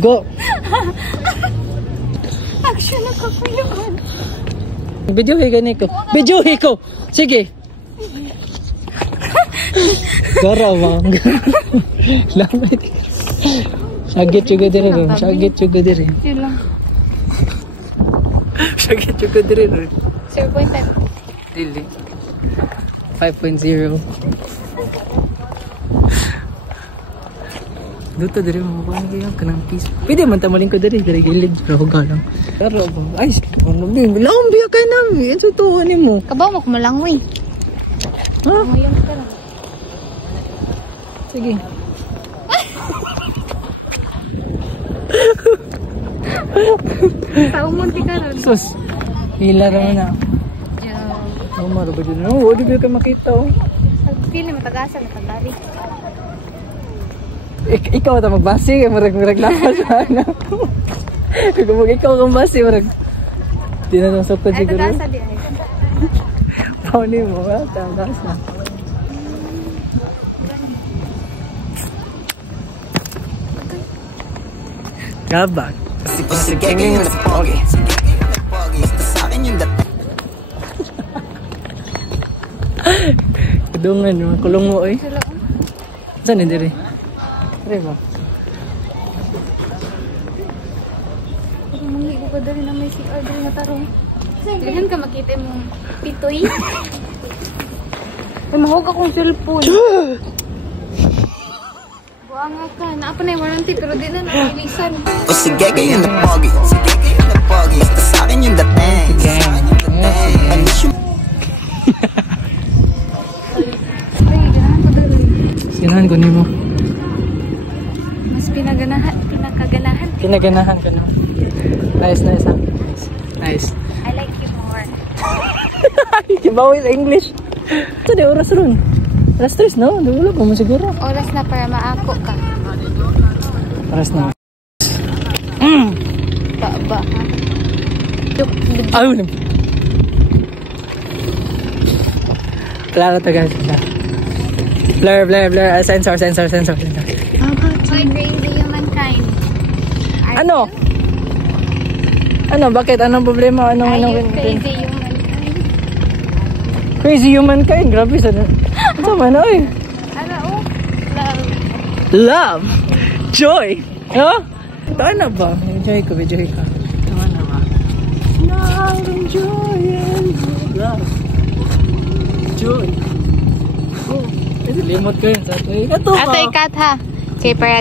Go! Action ako po yun. Videohi ka niko. Videohi ko! Sige! Garawang. Lamit. Sagit juga diri ron. Sagit juga diri. Sila. Sagit juga diri ron. 0.5. Dili. 5.0. Duto diri mo ba ang kanang piece. Pwede man ta malingkod diri gilid pero galang. Pero ay, ano bi? Laom biya kay nami. Ano to nimo? Kabaw mo kumalangoy. Ha? Ngayon ka lang. Sige. Tao mo di ka ron. Sus. Hila ra na. Oh, maro ba dito? Oh, di ka makita oh. Pili matagasan na tagari. Ikaw ta magbasi, marag lakas sana. Kung ikaw kang basi, marag di na nasukod Ay, siguro. tagasan di ay. Pauni mo, tagas na. Gabag. Sige yung pogi. Kadungan mo, kulong mo eh. Sila. Saan hindi rin? Rin mo. Mangigo ka dali na may CR dali na tarong. Ganyan ka makita mong pitoy. Ay, mahog akong cellphone. Buanga ka. Naapa na yung warranty pero di na nailisan. O sige kayo na pogi. Sige kayo na pogi. Basta sa akin yung dating. Ay, ganahan ko dali. Sinahan ko mo. Mas pinakaganahan Kinaganahan ka na. Nice, nice ha. Nice. Nice. I like you more. Kibawi sa English. Ito di oras ron. Alas 3 no? Wala pa mo siguro. Oras na para maako ka. Oras na. Ba ha? Ayun. Klaro to guys. Blur. Sensor. Why crazy humankind? Ano? Ano? Bakit? Anong problema? Are you crazy humankind? Crazy humankind? Grabe sa... Ano man, oy? Ano oh? Love. Love! Joy! Huh? Tama na ba? Enjoy ko. Tama na ba? Love and joy and love. Joy. Oh, limot ko yun sa ito. Ito ba? Ato ikat ha. Okay, para